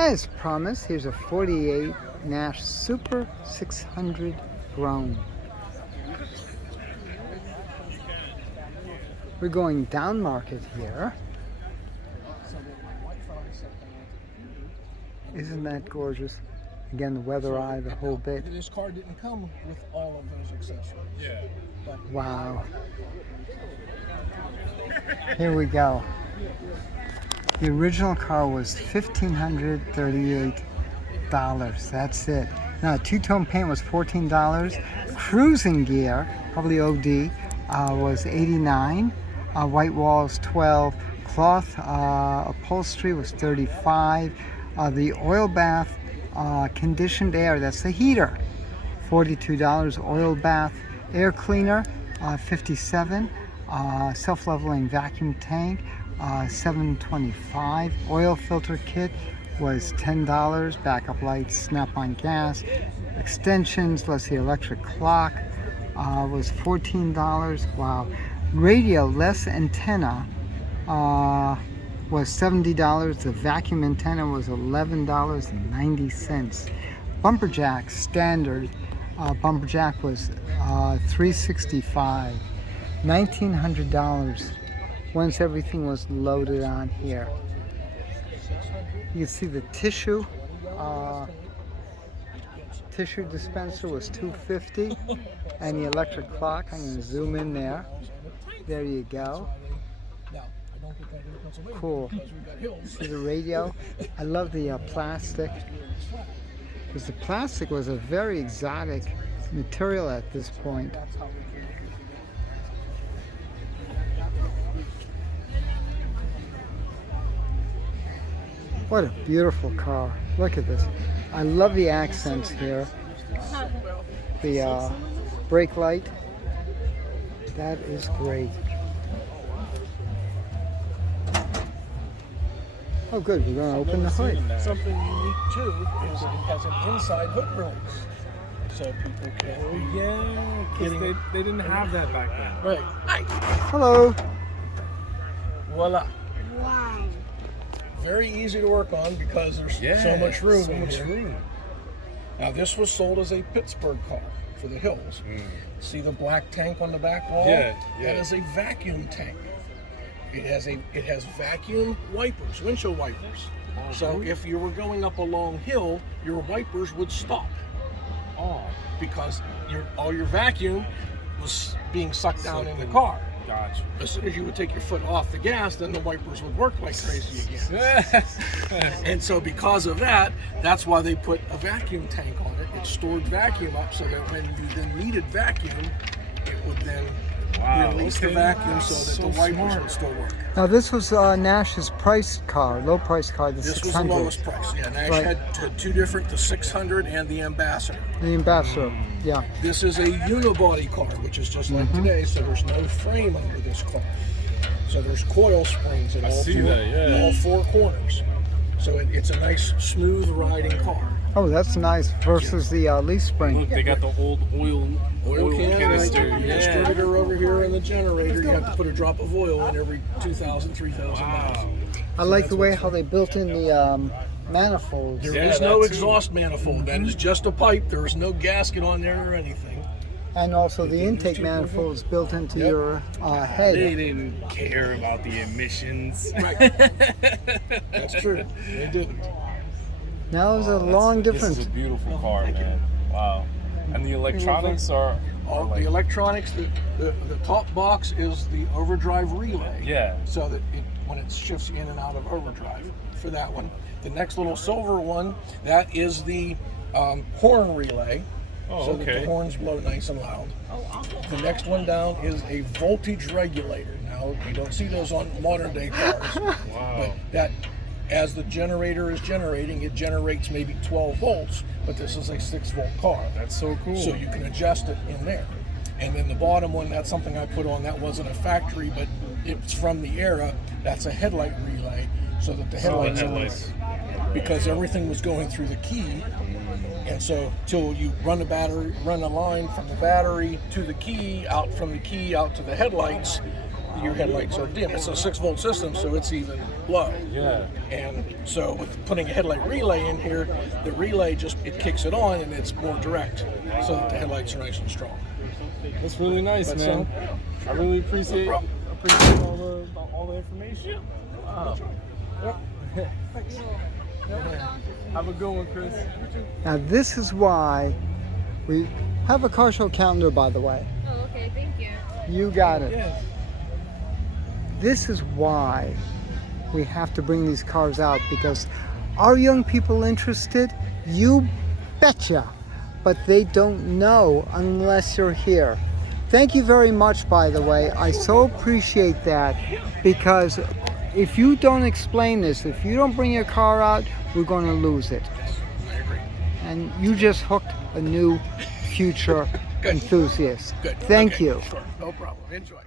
As promised, here's a 48 Nash Super 600 Brougham. We're going down market here. Isn't that gorgeous? Again, the weather eye, the whole bit. This car didn't come with all of those accessories. Yeah. Wow. Here we go. The original car was $1,538. That's it. Now, two-tone paint was $14. Cruising gear, probably OD, was $89. White walls, $12. Cloth upholstery was $35. The oil bath conditioned air, that's the heater, $42. Oil bath air cleaner, $57. Self-leveling vacuum tank, $7.25. Oil filter kit was $10. Backup lights, snap-on gas. Extensions, let's see, electric clock was $14. Wow. Radio less antenna was $70. The vacuum antenna was $11.90. Bumper jack standard bumper jack was $365. $1,900 once everything was loaded on here. You can see the tissue dispenser was $250, and the electric clock. I'm going to zoom in there. There you go. Cool. See the radio? I love the plastic, because the plastic was a very exotic material at this point. What a beautiful car. Look at this. I love the accents here. The brake light. That is great. Oh good, we're going to open the hood. Something unique too is it has an inside hood release. So people can... Oh yeah, because they didn't have that back then. Right. Hello. Voila. Wow. Very easy to work on because there's so much room. So much room. Now this was sold as a Pittsburgh car for the hills. See the black tank on the back wall? Yeah. That is a vacuum tank. It has vacuum wipers, windshield wipers. So if you were going up a long hill, your wipers would stop. Because all your vacuum was being sucked down in the car. Gotcha. As soon as you would take your foot off the gas, then the wipers would work like crazy again. And so because of that, that's why they put a vacuum tank on it. It stored vacuum up so that when you then needed vacuum, it would then release the vacuum so that the wipers would still work. Now this was Nash's price car, low price car, the This 600. was the lowest price. Yeah, Nash had two different, the 600 and the Ambassador. The Ambassador, yeah. This is a unibody car, which is just like today, so there's no frame under this car. So there's coil springs in all four corners. So it's a nice, smooth riding car. Oh, that's nice versus the leaf spring. Look, they got the old oil canister. The distributor over here and the generator. You have to put a drop of oil in every 2,000, 3,000 miles. I like the way how they built in the manifolds. There is no exhaust manifold. That is just a pipe. There is no gasket on there or anything. And also the intake manifold is built into your head. They didn't care about the emissions. Right. That's true. They didn't. Now there's a long difference. This is a beautiful car, man. Wow. And the electronics are the electronics. The top box is the overdrive relay. Yeah. So that when it shifts in and out of overdrive for that one. The next little silver one, that is the horn relay. So that the horns blow nice and loud. The next one down is a voltage regulator. Now, you don't see those on modern day cars. But that, as the generator is generating, it generates maybe 12 volts, but this is a 6-volt car. That's so cool. So you can adjust it in there. And then the bottom one, that's something I put on. That wasn't a factory, but it's from the era. That's a headlight relay, so that the headlights because everything was going through the key. And so till you run a line from the battery to the key, out from the key out to the headlights, your headlights are dim. It's a 6-volt system, so it's even low. Yeah. And so with putting a headlight relay in here, the relay it kicks it on and it's more direct, so that the headlights are nice and strong. That's really nice, But man. I really appreciate all the information. Wow. Have a good one, Chris. Now this is why we have a car show calendar, by the way. Oh, okay, thank you. You got it. Yeah. This is why we have to bring these cars out, because are young people interested? You betcha. But they don't know unless you're here. Thank you very much, by the way. I so appreciate that, because if you don't explain this, if you don't bring your car out, we're going to lose it. I agree. And you just hooked a new future enthusiast. Good. Thank Okay, you. Sure. No problem. Enjoy.